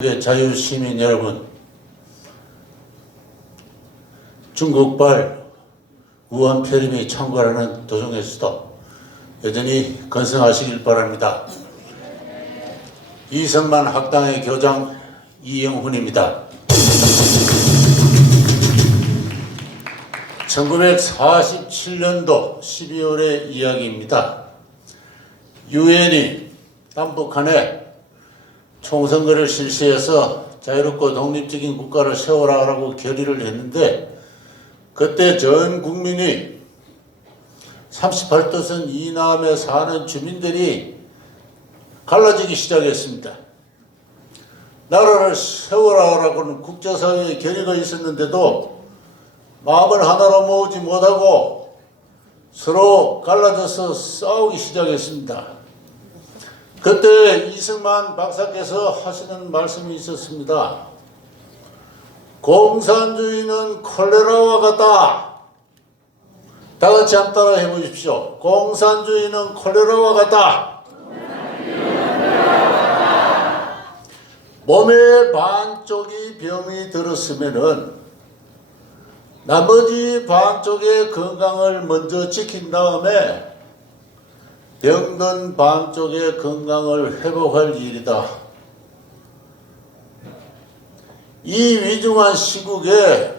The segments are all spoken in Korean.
자유시민 여러분, 중국발 우한 폐렴이 창궐하는 도중에서도 여전히 건승하시길 바랍니다. 이승만 학당의 교장 이영훈입니다. 1947년도 12월의 이야기입니다. 유엔이 남북한에 총선거를 실시해서 자유롭고 독립적인 국가를 세워라라고 결의를 했는데, 그때 전 국민이 38도선 이남에 사는 주민들이 갈라지기 시작했습니다. 나라를 세워라라고는 국제사회의 결의가 있었는데도 마음을 하나로 모으지 못하고 서로 갈라져서 싸우기 시작했습니다. 그때 이승만 박사께서 하시는 말씀이 있었습니다. 공산주의는 콜레라와 같다. 다 같이 한 따라 해보십시오. 공산주의는 콜레라와 같다. 몸의 반쪽이 병이 들었으면은 나머지 반쪽의 건강을 먼저 지킨 다음에 병든 반쪽의 건강을 회복할 일이다. 이 위중한 시국에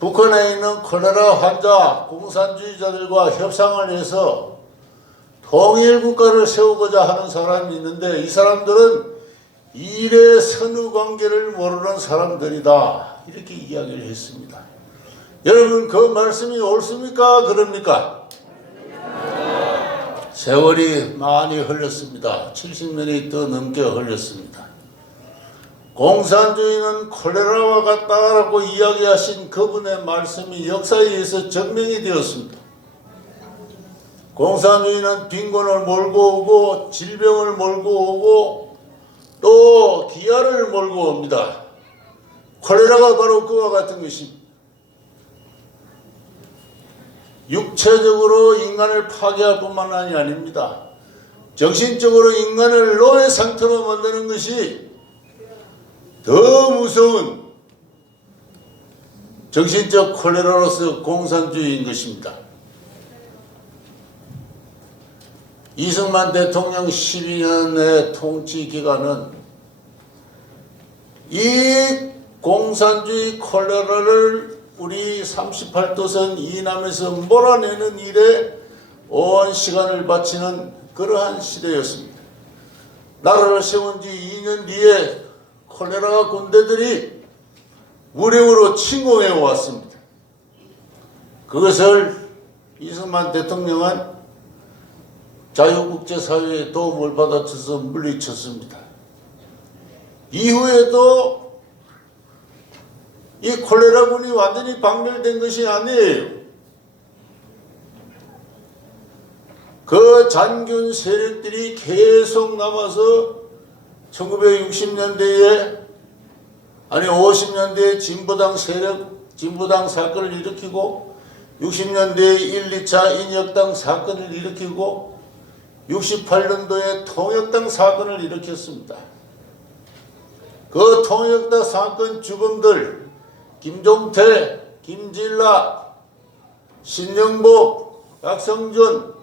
북한에 있는 콜레라 환자, 공산주의자들과 협상을 해서 통일국가를 세우고자 하는 사람이 있는데, 이 사람들은 일의 선후관계를 모르는 사람들이다. 이렇게 이야기를 했습니다. 여러분, 그 말씀이 옳습니까? 그럽니까? 세월이 많이 흘렀습니다. 70년이 더 넘게 흘렀습니다. 공산주의는 콜레라와 같다라고 이야기하신 그분의 말씀이 역사에 의해서 증명이 되었습니다. 공산주의는 빈곤을 몰고 오고 질병을 몰고 오고 또 기아를 몰고 옵니다. 콜레라가 바로 그와 같은 것입니다. 육체적으로 인간을 파괴할 뿐만 아닙니다. 정신적으로 인간을 노예 상태로 만드는 것이 더 무서운 정신적 콜레라로서 공산주의인 것입니다. 이승만 대통령 12년의 통치 기간은 이 공산주의 콜레라를 우리 38도선 이남에서 몰아내는 일에 온 시간을 바치는 그러한 시대였습니다. 나라를 세운 지 2년 뒤에 콜레라 군대들이 무력으로 침공해 왔습니다. 그것을 이승만 대통령은 자유국제사회의 도움을 받아쳐서 물리쳤습니다. 이후에도 이 콜레라군이 완전히 박멸된 것이 아니에요. 그 잔균 세력들이 계속 남아서 1960년대에 50년대에 진보당 세력, 진보당 사건을 일으키고 60년대에 1, 2차 인혁당 사건을 일으키고 68년도에 통역당 사건을 일으켰습니다. 그 통역당 사건 주범들 김종태, 김진락, 신영복, 박성준,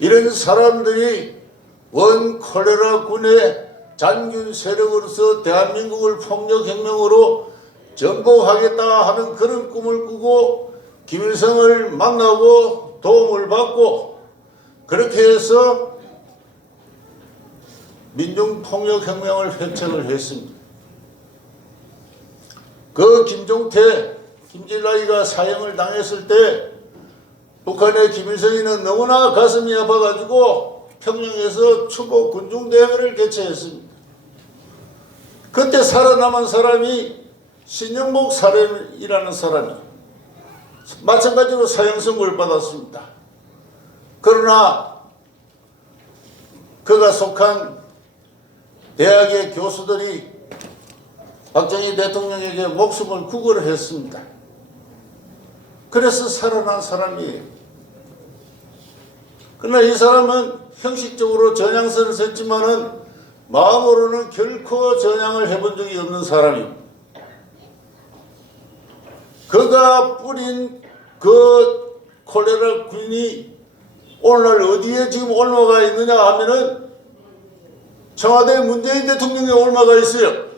이런 사람들이 원 콜레라 군의 잔균 세력으로서 대한민국을 폭력혁명으로 정복하겠다 하는 그런 꿈을 꾸고 김일성을 만나고 도움을 받고 그렇게 해서 민중폭력혁명을 획책을 했습니다. 그 김종태, 김진락이가 사형을 당했을 때 북한의 김일성이는 너무나 가슴이 아파가지고 평양에서 추모 군중대회를 개최했습니다. 그때 살아남은 사람이 신영복 사람이라는 사람이 마찬가지로 사형 선고를 받았습니다. 그러나 그가 속한 대학의 교수들이 박정희 대통령에게 목숨을 구걸을 했습니다. 그래서 살아난 사람이에요. 그러나 이 사람은 형식적으로 전향선을 섰지만은 마음으로는 결코 전향을 해본 적이 없는 사람입니다. 그가 뿌린 그 콜레라 균이 오늘날 어디에 지금 옮아가 있느냐 하면은 청와대 문재인 대통령이 옮아가 있어요.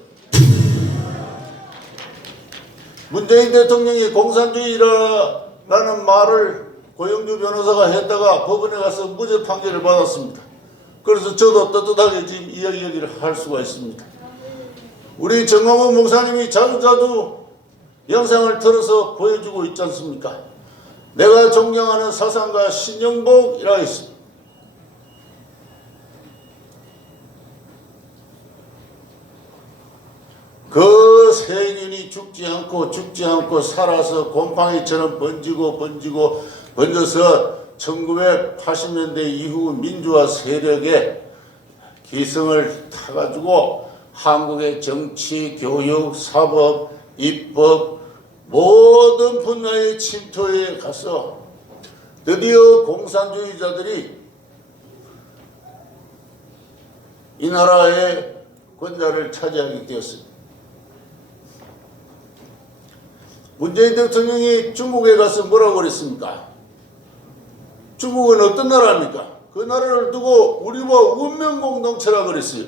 문재인 대통령이 공산주의라는 말을 고영주 변호사가 했다가 법원에 가서 무죄 판결을 받았습니다. 그래서 저도 떳떳하게 지금 이야기를 할 수가 있습니다. 우리 정광훈 목사님이 자주자주 영상을 틀어서 보여주고 있지 않습니까? 내가 존경하는 사상가 신영복이라 있습니다. 그 세균이 죽지 않고 살아서 곰팡이처럼 번져서 1980년대 이후 민주화 세력의 기승을 타가지고 한국의 정치, 교육, 사법, 입법 모든 분야에 침투해 가서 드디어 공산주의자들이 이 나라의 권좌를 차지하게 되었습니다. 문재인 대통령이 중국에 가서 뭐라고 그랬습니까? 중국은 어떤 나라입니까? 그 나라를 두고 우리와 운명공동체라고 그랬어요.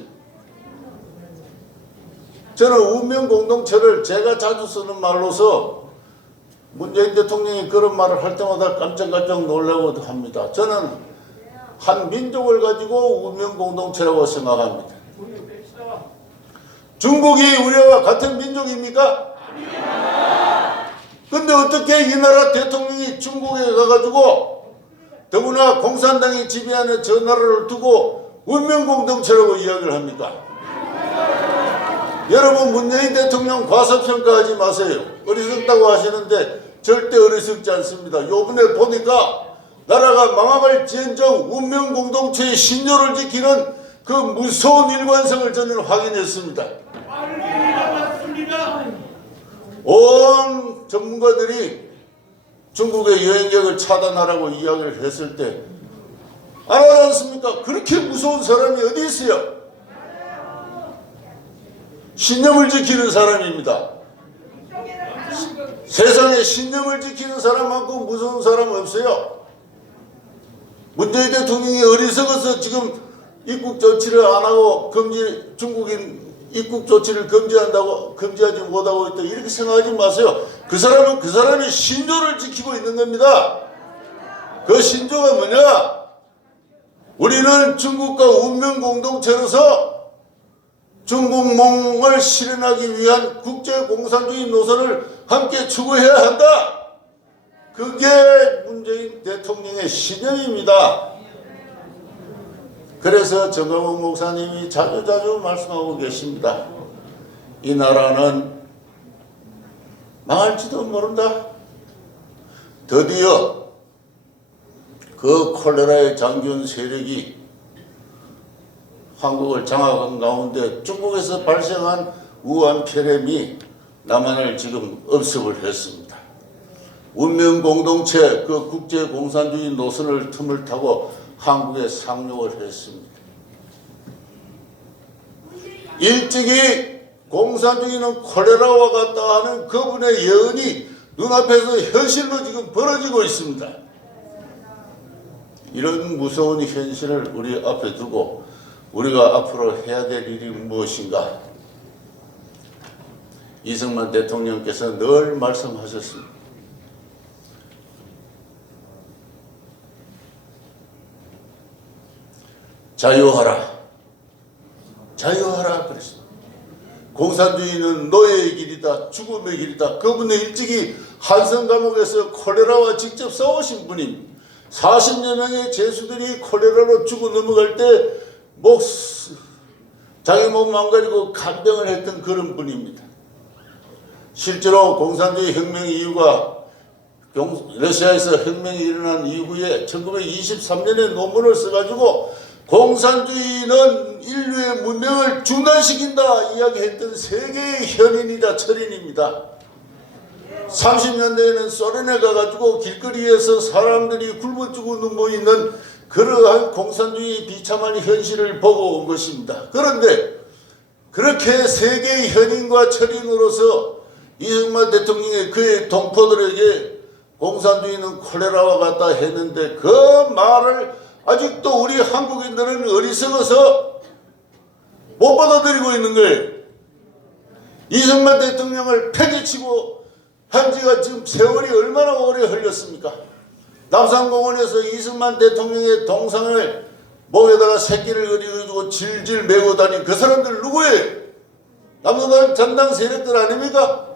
저는 운명공동체를 제가 자주 쓰는 말로서 문재인 대통령이 그런 말을 할 때마다 깜짝깜짝 놀라고 합니다. 저는 한 민족을 가지고 운명공동체라고 생각합니다. 중국이 우리와 같은 민족입니까? 근데 어떻게 이 나라 대통령이 중국에 가가지고 더구나 공산당이 지배하는 저 나라를 두고 운명공동체라고 이야기를 합니까? 여러분, 문재인 대통령 과소평가하지 마세요. 어리석다고 하시는데 절대 어리석지 않습니다. 요번에 보니까 나라가 망할 지연정 운명공동체의 신조를 지키는 그 무서운 일관성을 저는 확인했습니다. 온 전문가들이 중국의 여행객을 차단하라고 이야기를 했을 때 안 하지 않습니까? 그렇게 무서운 사람이 어디 있어요? 신념을 지키는 사람입니다. 세상에 신념을 지키는 사람만큼 무서운 사람 없어요. 문재인 대통령이 어리석어서 지금 입국 조치를 안 하고 중국인 입국 조치를 금지하지 못하고 있다, 이렇게 생각하지 마세요. 그 사람은 그 사람의 신조를 지키고 있는 겁니다. 그 신조가 뭐냐? 우리는 중국과 운명 공동체로서 중국몽을 실현하기 위한 국제공산주의 노선을 함께 추구해야 한다. 그게 문재인 대통령의 신념입니다. 그래서 정광훈 목사님이 자주 말씀하고 계십니다. 이 나라는 망할지도 모른다. 드디어 그 콜레라의 장기훈 세력이 한국을 장악한 가운데 중국에서 발생한 우한 폐렴이 남한을 지금 업습을 했습니다. 운명공동체 그 국제공산주의 노선을 틈을 타고 한국에 상륙을 했습니다. 일찍이 공산주의는 콜레라와 같다 하는 그분의 예언이 눈앞에서 현실로 지금 벌어지고 있습니다. 이런 무서운 현실을 우리 앞에 두고 우리가 앞으로 해야 될 일이 무엇인가? 이승만 대통령께서 늘 말씀하셨습니다. 자유하라. 자유하라 그랬습니다. 공산주의는 노예의 길이다. 죽음의 길이다. 그분은 일찍이 한성 감옥에서 콜레라와 직접 싸우신 분입니다. 40여 명의 죄수들이 콜레라로 죽어 넘어갈 때 자기 몸 망가지고 간병을 했던 그런 분입니다. 실제로 공산주의 혁명 이후가 러시아에서 혁명이 일어난 이후에 1923년에 논문을 써가지고 공산주의는 인류의 문명을 중단시킨다 이야기했던 세계의 현인이자 철인입니다. 30년대에는 소련에 가가지고 길거리에서 사람들이 굶어 죽어 누워 있는 그러한 공산주의 비참한 현실을 보고 온 것입니다. 그런데 그렇게 세계의 현인과 철인으로서 이승만 대통령이 그의 동포들에게 공산주의는 콜레라와 같다 했는데 그 말을 아직도 우리 한국인들은 어리석어서 못 받아들이고 있는 거예요. 이승만 대통령을 폐기치고 한 지가 지금 세월이 얼마나 오래 흘렸습니까? 남산공원에서 이승만 대통령의 동상을 목에다가 새끼를 그려가지고 질질 메고 다닌 그 사람들 누구예요? 남산당 전당 세력들 아닙니까?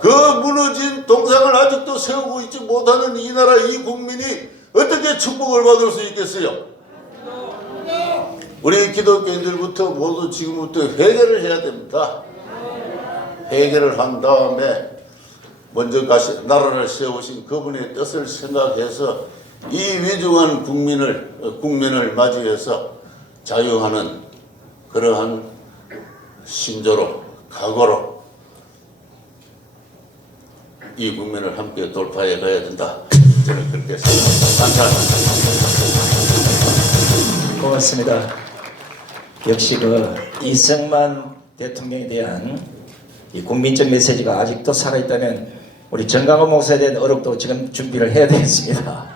그 무너진 동상을 아직도 세우고 있지 못하는 이 나라 이 국민이 어떻게 축복을 받을 수 있겠어요? 우리 기독교인들부터 모두 지금부터 회개를 해야 됩니다. 회개를 한 다음에 먼저 나라를 세우신 그분의 뜻을 생각해서 이 위중한 국민을 맞이해서 자유하는 그러한 심조로 각오로 이 국민을 함께 돌파해 가야 된다. 저는 그렇게 생각합니다. 감사합니다. 고맙습니다. 역시 그 이승만 대통령에 대한 이 국민적 메시지가 아직도 살아있다면 우리 정강훈 목사에 대한 어록도 지금 준비를 해야 되겠습니다.